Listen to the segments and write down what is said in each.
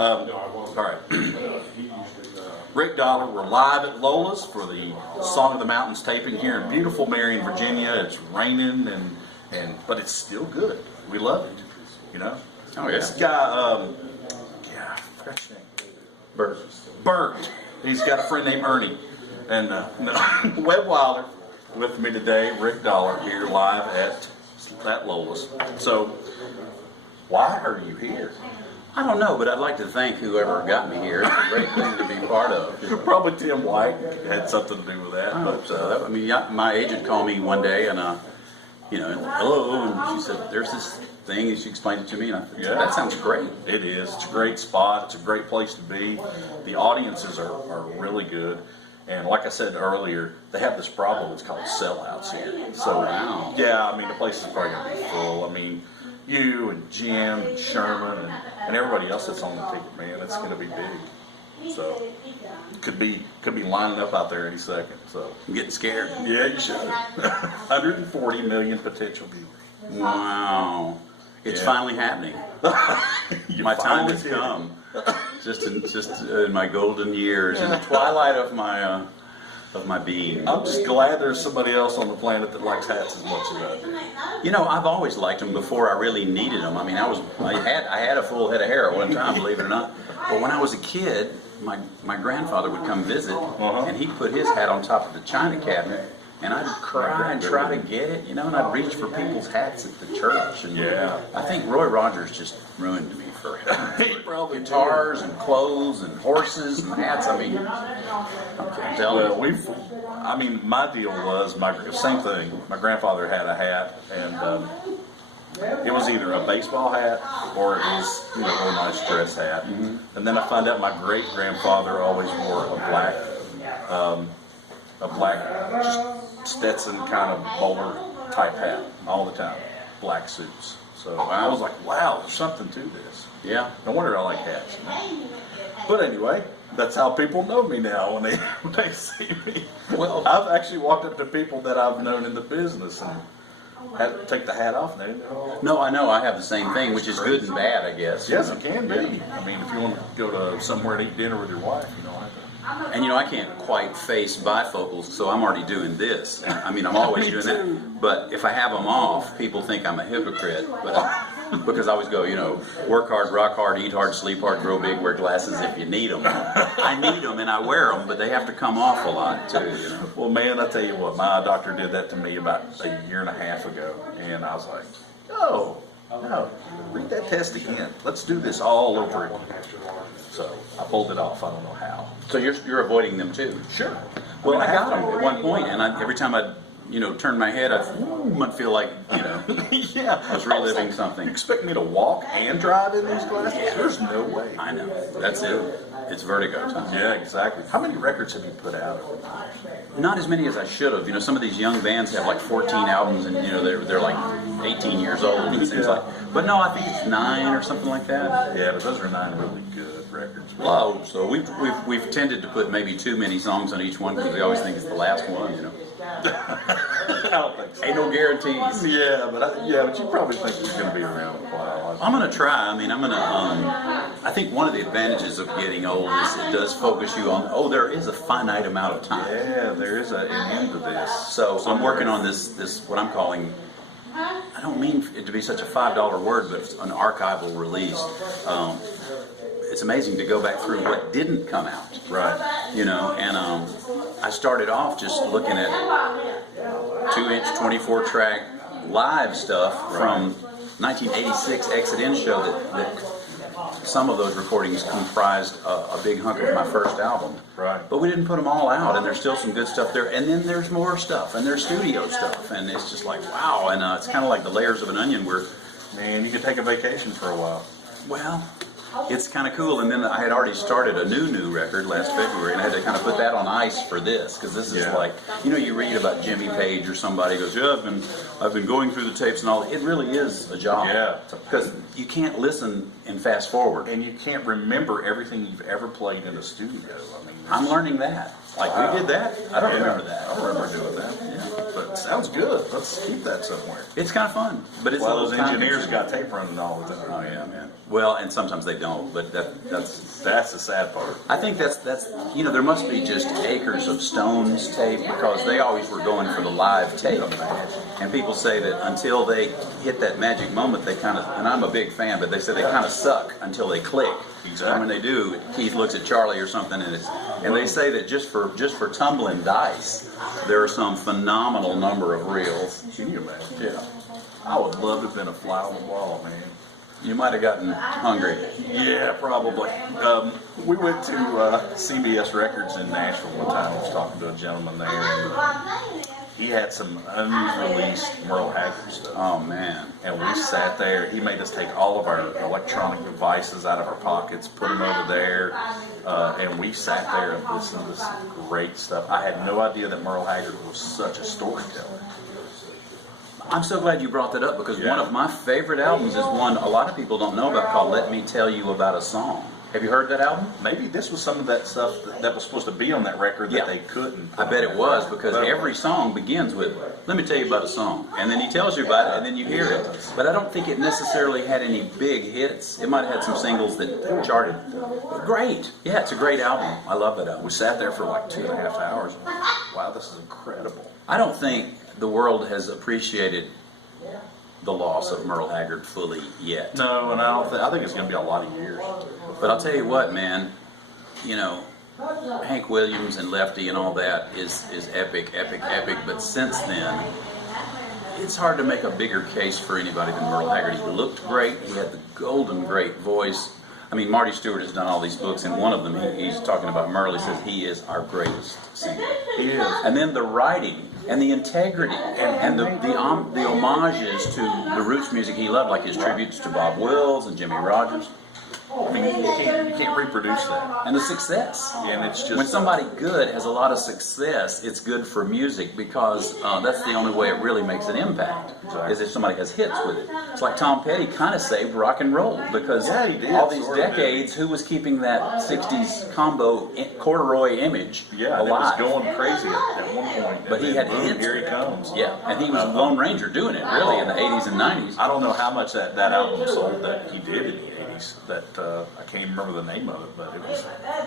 All right. Rick Dollar, we're live at Lola's for the Song of the Mountains taping here in beautiful Marion, Virginia. It's raining, but it's still good. We love it, you know? Oh, yeah. This guy, I forgot his name. Bert. He's got a friend named Ernie. And Webb Wilder with me today, Rick Dollar here live at Lola's. So, why are you here? I don't know, but I'd like to thank whoever got me here. It's a great thing to be part of. Probably Tim White had something to do with that. My agent called me one day and, hello, and she said, there's this thing, and she explained it to me, and I said, that sounds great. It is. It's a great spot. It's a great place to be. The audiences are really good. And like I said earlier, they have this problem. It's called sellouts here. So, wow. Yeah, I mean, the place is probably going to be full. I mean, you and Jim and Sherman and everybody else that's on the ticket, man, it's going to be big. So could be lining up out there any second. So I'm getting scared. Yeah, you should. 140 million potential viewers. Wow, it's finally happening. My time has come. Just in my golden years, in the twilight of my being. I'm just glad there's somebody else on the planet that likes hats as much as I do. You know, I've always liked them before I really needed them. I mean, I had a full head of hair at one time, believe it or not. But when I was a kid, my grandfather would come visit, and he'd put his hat on top of the china cabinet, and I'd cry and try to get it, and I'd reach for people's hats at the church. And I think Roy Rogers just ruined me for guitars and clothes and horses and hats. I mean, I'm telling you. My deal was same thing. My grandfather had a hat, and it was either a baseball hat or it was a really nice dress hat. And then I found out my great grandfather always wore a black just Stetson kind of bowler type hat all the time, black suits. So I was like, wow, there's something to this. Yeah. No wonder I like hats. But anyway, that's how people know me now when they see me. Well, I've actually walked up to people that I've known in the business and had to take the hat off. And they didn't know. No, I know. I have the same thing, which is good and bad, I guess. Yes, it can be. I mean, if you want to go to somewhere and eat dinner with your wife, And I can't quite face bifocals, so I'm already doing this. I mean, I'm always doing that. But if I have them off, people think I'm a hypocrite. But because I always go, work hard, rock hard, eat hard, sleep hard, grow big, wear glasses if you need them. I need them and I wear them, but they have to come off a lot too. Well, man, I tell you what, my doctor did that to me about a year and a half ago, and I was like, no, read that test again. Let's do this all over again. So I pulled it off. I don't know how. So you're avoiding them too? Sure. Well, I got them at one point, and every time I turn my head, I'd feel like, I was reliving something. You expect me to walk and drive in these glasses? Yeah. There's no way. I know. That's it. It's vertigo time. Yeah, exactly. How many records have you put out? Not as many as I should have. Some of these young bands have like 14 albums, and they're like 18 years old. It seems like. But no, I think it's 9 or something like that. Yeah, but those are 9 really good records. Well, so we've tended to put maybe too many songs on each one because we always think it's the last one. I don't think so. Ain't no guarantees. Yeah, but you probably think you're going to be around a while. I'm going to try. I mean, I think one of the advantages of getting old is it does focus you on, there is a finite amount of time. Yeah, there is an end to this. So I'm working on this what I'm calling, I don't mean it to be such a $5 word, but it's an archival release. It's amazing to go back through what didn't come out. Right. And I started off just looking at 2-inch, 24-track live stuff from 1986 Exit In show that some of those recordings comprised a big hunk of my first album. Right. But we didn't put them all out, and there's still some good stuff there. And then there's more stuff, and there's studio stuff, and it's just like, wow. And it's kind of like the layers of an onion where... Man, you could take a vacation for a while. Well... It's kind of cool, and then I had already started a new record last February, and I had to kind of put that on ice for this, because this is like, you read about Jimmy Page or somebody goes, I've been going through the tapes and all. It really is a job. Yeah. Because you can't listen and fast forward. And you can't remember everything you've ever played in a studio. I'm learning that. Like, we did that? I don't remember that. I don't remember doing that. Yeah. But it sounds good. Let's keep that somewhere. It's kind of fun. But it's those engineers got tape running all the time. Oh, yeah, man. Well, and sometimes they don't, but that's That's the sad part. I think that's there must be just acres of Stones tape because they always were going for the live tape, and people say that until they hit that magic moment, they kind of, and I'm a big fan, but they say they kind of suck until they click. Exactly. And when they do, Keith looks at Charlie or something, and they say that just for tumbling dice, there are some phenomenal number of reels. Can you imagine? Yeah. I would love to have been a fly on the wall, man. You might have gotten hungry. Yeah, probably. We went to CBS Records in Nashville one time. I was talking to a gentleman there, and he had some unreleased Merle Haggard stuff. Oh man! And we sat there. He made us take all of our electronic devices out of our pockets, put them over there, and we sat there and listened to some great stuff. I had no idea that Merle Haggard was such a storyteller. I'm so glad you brought that up because Yeah. one of my favorite albums is one a lot of people don't know about called "Let Me Tell You About a Song." Have you heard that album? Maybe this was some of that stuff that was supposed to be on that record that Yeah. they couldn't. I bet it was because every song begins with "Let me tell you about a song," and then he tells you about it, and then you hear it. But I don't think it necessarily had any big hits. It might have had some singles that charted. Great, yeah, it's a great album. I love that album. We sat there for like 2.5 hours. Wow, this is incredible. I don't think the world has appreciated the loss of Merle Haggard fully yet. No, and I think it's going to be a lot of years. But I'll tell you what, man, Hank Williams and Lefty and all that is epic. But since then, it's hard to make a bigger case for anybody than Merle Haggard. He looked great. He had the golden great voice. I mean, Marty Stewart has done all these books, and one of them, he's talking about Merle. He says he is our greatest singer. He is. And then the writing and the integrity and the homages to the roots music he loved, like his tributes to Bob Wills and Jimmy Rogers. I mean, you can't reproduce that. And the success. And it's just When somebody good has a lot of success, it's good for music because that's the only way it really makes an impact, is if somebody has hits with it. It's like Tom Petty kind of saved rock and roll because he did, all these sort of decades, who was keeping that 60s combo corduroy image Yeah, it was alive? going crazy at one point. But And he then had boom, hits. Here he comes. Yeah, and he was a Lone Ranger doing it, really, in the 80s and 90s. I don't know how much that album sold that he did in the 80s. That I can't even remember the name of it, but it was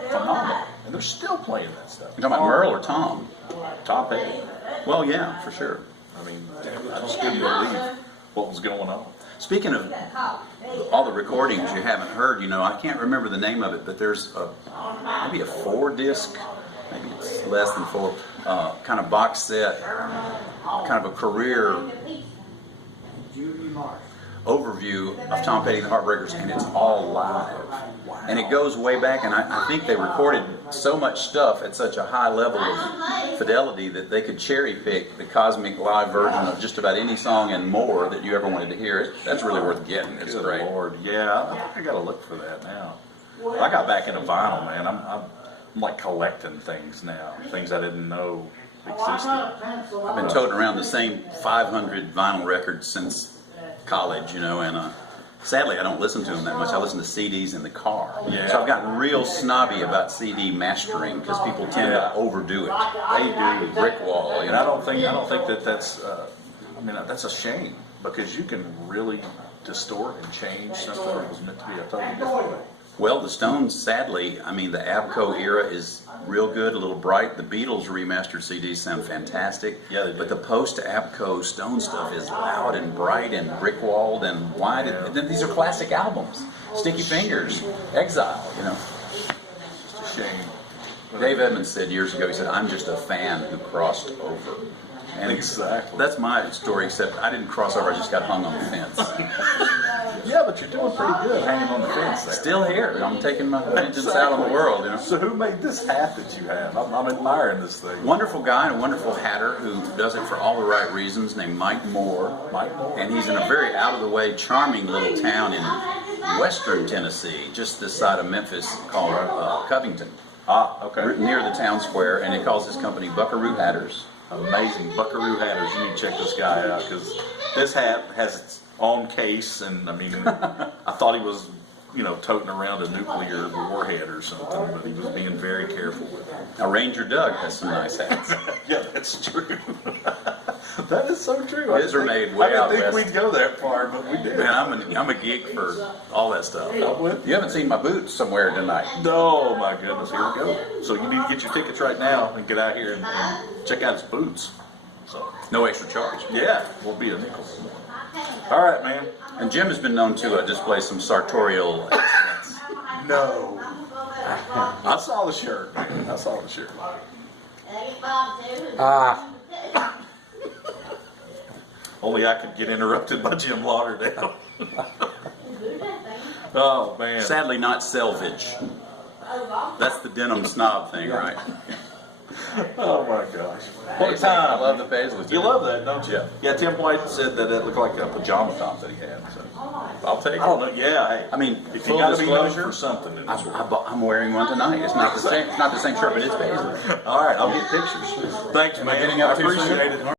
phenomenal. And they're still playing that stuff. You're talking about Merle or Tom? Tom Petty. Well, yeah, for sure. I mean, I just couldn't believe what was going on. Speaking of all the recordings you haven't heard, I can't remember the name of it, but there's maybe a 4-disc, maybe it's less than 4, kind of box set, kind of a career overview of Tom Petty and the Heartbreakers, and it's all live. And it goes way back, and I think they recorded so much stuff at such a high level of fidelity that they could cherry pick the cosmic live version of just about any song and more that you ever wanted to hear. That's really worth getting. It's Good great. Lord, yeah, I think I got to look for that now. I got back into vinyl, man. I'm like collecting things now, things I didn't know existed. I've been toting around the same 500 vinyl records since college, and sadly I don't listen to them that much. I listen to CDs in the car. Yeah. So I've gotten real snobby about CD mastering because people tend to overdo it. They do. Brick wall, And I don't think that's that's a shame because you can really distort and change something that was meant to be a totally different way. Well, the Stones, sadly, the ABKCO era is real good, a little bright. The Beatles remastered CDs sound fantastic. Yeah, they do. But the post-ABKCO Stone stuff is loud and bright and brick-walled and wide. Yeah. And then these are classic albums. Sticky Fingers, Exile, It's just a shame. Dave Edmunds said years ago, he said, "I'm just a fan who crossed over." And Exactly. that's my story, except I didn't cross over, I just got hung on the fence. Yeah, but you're doing pretty good hanging on the fence there. Still here. I'm taking my vengeance out on the world, So who made this hat that you have? I'm admiring this thing. Wonderful guy and a wonderful hatter who does it for all the right reasons, named Mike Moore. Mike Moore. And he's in a very out-of-the-way, charming little town in western Tennessee, just this side of Memphis, called Covington, Ah, okay. near the town square, and he calls his company Buckaroo Hatters. Amazing. Buckaroo Hatters. You need to check this guy out because this hat has its own case, and I thought he was, toting around a nuclear warhead or something, but he was being very careful with it. Now, Ranger Doug has some nice hats. Yeah, that's true. That is so true. His are made way out I didn't think west. we'd go that far, but we did. Man, I'm a geek for all that stuff. I'm with You haven't seen my boots somewhere tonight. Oh my goodness, here we go. So you need to get your tickets right now and get out here and check out his boots. So No extra charge. yeah, won't be a nickel. All right, man. And Jim has been known to display some sartorial excellence. No. I saw the shirt, man. I saw the shirt. Only I could get interrupted by Jim Lauderdale. Oh man. Sadly, not selvage. That's the denim snob thing, right? Oh my gosh. Hey, What time? I love the paisleys. You love that, don't you? Yeah. Yeah, Tim White said that it looked like a pajama top that he had. So. I'll take it. I don't know. Yeah, hey, I mean, if you full got to be known disclosure, for something. in this world. I'm wearing one tonight. It's not the same. It's not the same shirt, but it's paisley. All right, I'll get pictures. Thanks, man. getting up I too soon? appreciate it.